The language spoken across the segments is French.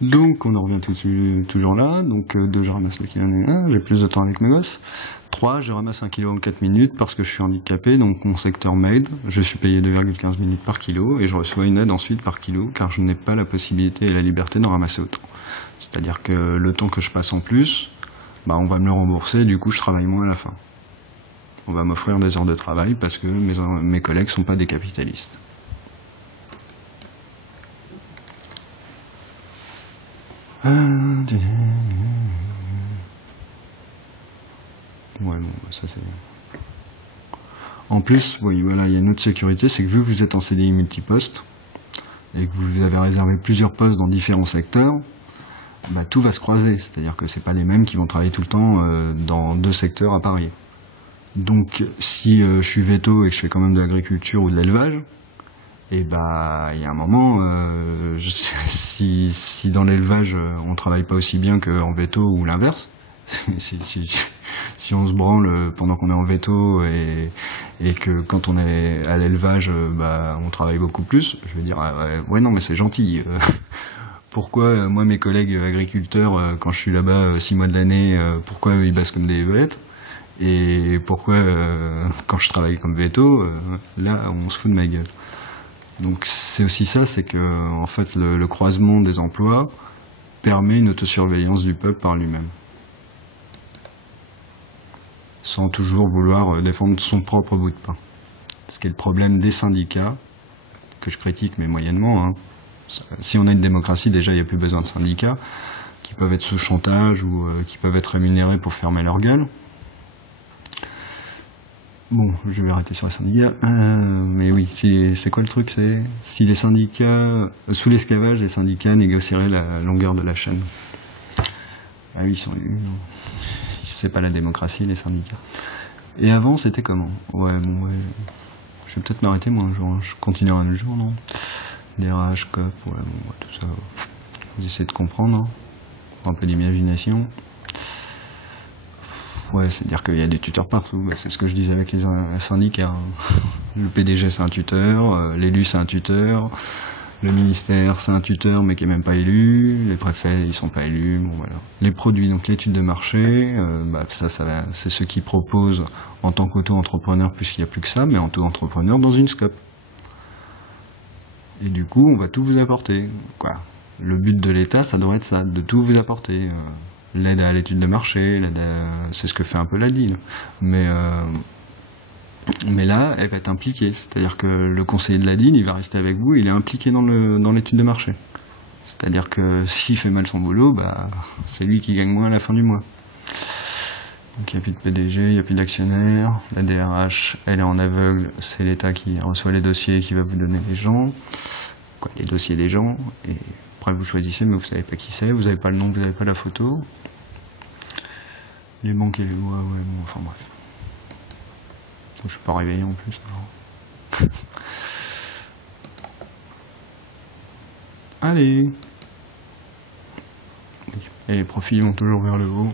Donc on en revient toujours là. Donc 2, je ramasse le kilo 1, j'ai plus de temps avec mes gosses. 3, je ramasse 1 kilo en 4 minutes parce que je suis handicapé, donc mon secteur m'aide. Je suis payé 2,15 minutes par kilo et je reçois une aide ensuite par kilo car je n'ai pas la possibilité et la liberté d'en ramasser autant. C'est-à-dire que le temps que je passe en plus, bah on va me le rembourser, du coup je travaille moins à la fin. On va m'offrir des heures de travail parce que mes collègues sont pas des capitalistes. Ouais, bon, ça c'est... En plus, oui, voilà, il y a une autre sécurité, c'est que vu que vous êtes en CDI multiposte, et que vous avez réservé plusieurs postes dans différents secteurs, bah, tout va se croiser. C'est-à-dire que c'est pas les mêmes qui vont travailler tout le temps dans 2 secteurs à Paris. Donc, si je suis veto et que je fais quand même de l'agriculture ou de l'élevage, et bah, il y a un moment, si dans l'élevage on travaille pas aussi bien qu'en veto ou l'inverse, si on se branle pendant qu'on est en veto et que quand on est à l'élevage, bah, on travaille beaucoup plus, je vais dire, ouais non mais c'est gentil. Pourquoi moi mes collègues agriculteurs, quand je suis là-bas 6 mois de l'année, pourquoi eux, ils bassent comme des bêtes? Et pourquoi quand je travaille comme veto, là on se fout de ma gueule. Donc c'est aussi ça, c'est que en fait le croisement des emplois permet une autosurveillance du peuple par lui-même. Sans toujours vouloir défendre son propre bout de pain. Ce qui est le problème des syndicats, que je critique mais moyennement. Hein. Si on a une démocratie, déjà il n'y a plus besoin de syndicats, qui peuvent être sous chantage ou qui peuvent être rémunérés pour fermer leur gueule. Bon, je vais arrêter sur les syndicats. Mais oui, c'est quoi le truc? C'est si les syndicats, sous l'esclavage, les syndicats négocieraient la longueur de la chaîne. Ah oui, c'est pas la démocratie, les syndicats. Et avant, c'était comment? Ouais, bon, ouais. Je vais peut-être m'arrêter, moi, un jour. Hein. Je continuerai un autre jour, non? DRH, COP, ouais, bon, ouais, tout ça. Vous essayez de comprendre, hein. Un peu d'imagination. Ouais, c'est-à-dire qu'il y a des tuteurs partout. C'est ce que je disais avec les syndicats. Hein. Le PDG, c'est un tuteur. L'élu, c'est un tuteur. Le ministère, c'est un tuteur, mais qui est même pas élu. Les préfets, ils sont pas élus. Bon, voilà. Les produits, donc l'étude de marché, c'est ceux qui proposent en tant qu'auto-entrepreneur, puisqu'il n'y a plus que ça, mais en auto-entrepreneur dans une scope. Et du coup, on va tout vous apporter. Quoi. Le but de l'État, ça devrait être ça, de tout vous apporter. L'aide à l'étude de marché, c'est ce que fait un peu l'ADIL. Mais là, elle va être impliquée. C'est-à-dire que le conseiller de l'ADIL, il va rester avec vous, il est impliqué dans l'étude de marché. C'est-à-dire que s'il fait mal son boulot, bah, c'est lui qui gagne moins à la fin du mois. Donc il n'y a plus de PDG, il n'y a plus d'actionnaire. La DRH, elle est en aveugle, c'est l'État qui reçoit les dossiers, qui va vous donner les gens. Quoi, les dossiers des gens. Et après vous choisissez, mais vous savez pas qui c'est, vous n'avez pas le nom, vous n'avez pas la photo. Les banques et les lois, ouais, bon, enfin bref. Je suis pas réveillé en plus. Alors. Allez. Et les profils vont toujours vers le haut.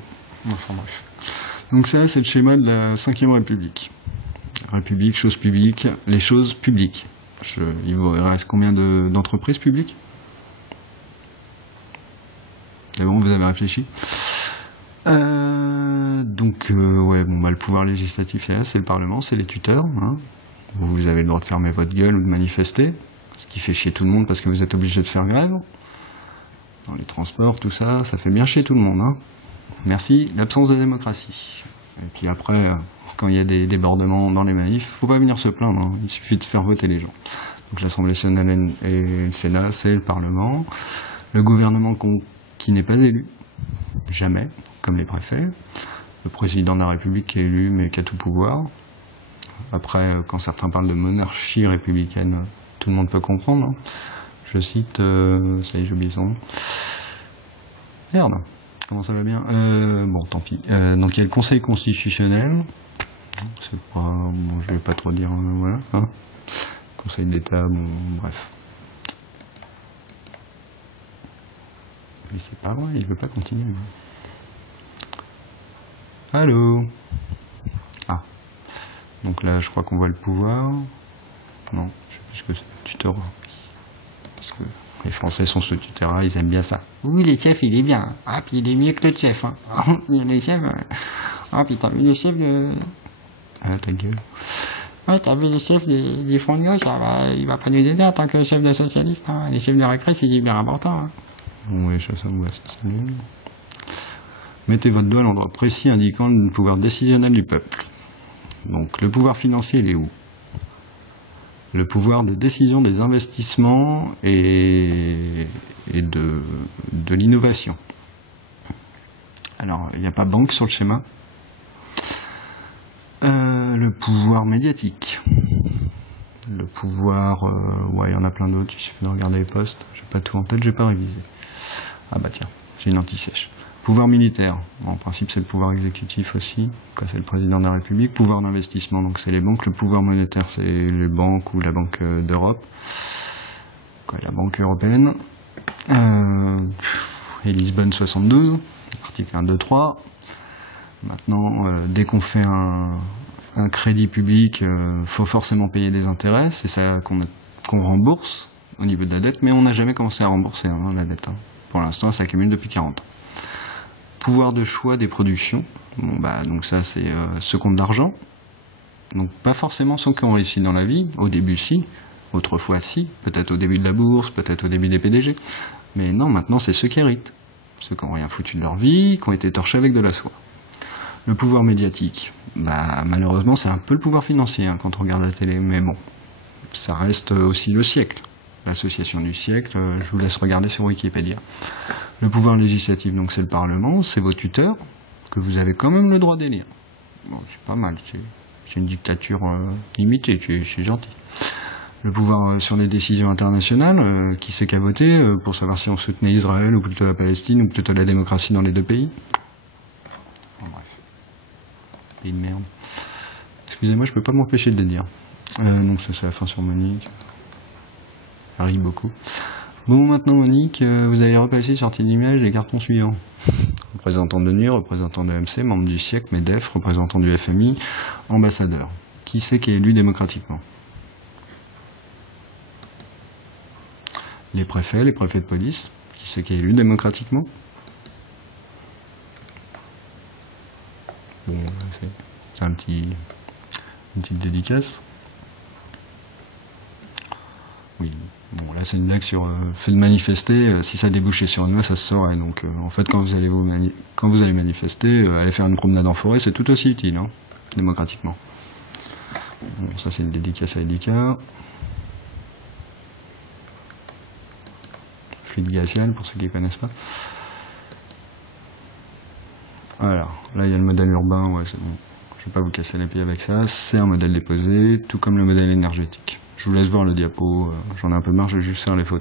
Enfin bref. Donc ça, c'est le schéma de la 5e République. République, choses publiques, les choses publiques. Il vous reste combien d'entreprises publiques? D'abord, vous avez réfléchi. Ouais, bon, bah, le pouvoir législatif, c'est le Parlement, c'est les tuteurs. Hein. Vous avez le droit de fermer votre gueule ou de manifester, ce qui fait chier tout le monde parce que vous êtes obligé de faire grève. Dans les transports, tout ça, ça fait bien chier tout le monde. Hein. Merci, l'absence de démocratie. Et puis après, quand il y a des débordements dans les manifs, faut pas venir se plaindre, hein. Il suffit de faire voter les gens. Donc l'Assemblée nationale et le Sénat, c'est le Parlement. Le gouvernement qui n'est pas élu, jamais, comme les préfets. Le président de la République qui est élu, mais qui a tout pouvoir. Après, quand certains parlent de monarchie républicaine, tout le monde peut comprendre. Hein. Je cite, ça y est, j'ai oublié son nom. Merde, comment ça va bien? Bon, tant pis. Donc il y a le Conseil constitutionnel. C'est pas, bon, je vais pas trop dire, voilà. Hein. Conseil d'État, bon, bref. Mais c'est pas vrai, il veut pas continuer. Allô? Ah. Donc là, je crois qu'on voit le pouvoir. Non, je sais plus ce que c'est. Tuteur. Parce que les Français sont sous tutorat, ils aiment bien ça. Oui, les chefs, il est bien. Ah, puis il est mieux que le chef. Hein. Il y a les chefs. Ah, puis t'as vu le chef de... Ah, ta gueule. Ah, t'as vu le chef des fonds de gauche, il va pas nous aider en tant que chef de socialiste. Hein. Les chefs de récré, c'est hyper important. Hein. Oui, ça me va, c'est nul. Mettez votre doigt à l'endroit précis indiquant le pouvoir décisionnel du peuple. Donc, le pouvoir financier, il est où? Le pouvoir de décision des investissements et de l'innovation. Alors, il n'y a pas banque sur le schéma. Le pouvoir médiatique. Le pouvoir... ouais, il y en a plein d'autres, il suffit de regarder les postes. J'ai pas tout en tête, j'ai pas révisé. Ah bah tiens, j'ai une anti-sèche. Pouvoir militaire, en principe c'est le pouvoir exécutif aussi, quand c'est le président de la République. Pouvoir d'investissement, donc c'est les banques. Le pouvoir monétaire, c'est les banques ou la Banque d'Europe, la Banque européenne. Et Lisbonne 72, article 1, 2, 3. Maintenant, dès qu'on fait un crédit public, faut forcément payer des intérêts, c'est ça qu'on rembourse au niveau de la dette, mais on n'a jamais commencé à rembourser la dette. Hein. Pour l'instant, ça accumule depuis 40 ans. Pouvoir de choix des productions, bon bah donc ça c'est ce compte d'argent, donc pas forcément ceux qui ont réussi dans la vie, au début si, autrefois si, peut-être au début de la bourse, peut-être au début des PDG, mais non, maintenant c'est ceux qui héritent, ceux qui n'ont rien foutu de leur vie, qui ont été torchés avec de la soie. Le pouvoir médiatique, bah malheureusement c'est un peu le pouvoir financier hein, quand on regarde la télé, mais bon, ça reste aussi le siècle. L'association du siècle, je vous laisse regarder sur Wikipédia. Le pouvoir législatif, donc c'est le Parlement, c'est vos tuteurs, que vous avez quand même le droit d'élire. Bon, c'est pas mal, c'est une dictature limitée, c'est gentil. Le pouvoir sur les décisions internationales, qui c'est qu'à voter pour savoir si on soutenait Israël, ou plutôt la Palestine, ou plutôt la démocratie dans les deux pays. Enfin, bref. Pays de merde. Excusez-moi, je peux pas m'empêcher de le dire. Donc ça c'est la fin sur Monique. Ça rit beaucoup. Bon, maintenant Monique, vous avez replacé sur l'image les cartons suivants. Représentant de l'ONU, représentant de l'OMC, membre du siècle, MEDEF, représentant du FMI, ambassadeur. Qui c'est qui est élu démocratiquement? Les préfets de police. Qui c'est qui est élu démocratiquement? Bon, c'est une petite dédicace. Oui. Bon, là c'est une blague sur fait de manifester, si ça débouchait sur une loi, ça se saurait. Donc en fait quand vous allez manifester, aller faire une promenade en forêt, c'est tout aussi utile, hein, démocratiquement. Bon, ça c'est une dédicace à Edika. Fluide glacial pour ceux qui ne connaissent pas. Voilà, là il y a le modèle urbain, ouais c'est bon. Je vais pas vous casser les pieds avec ça, c'est un modèle déposé, tout comme le modèle énergétique. Je vous laisse voir le diapo, j'en ai un peu marre, je vais juste faire les photos.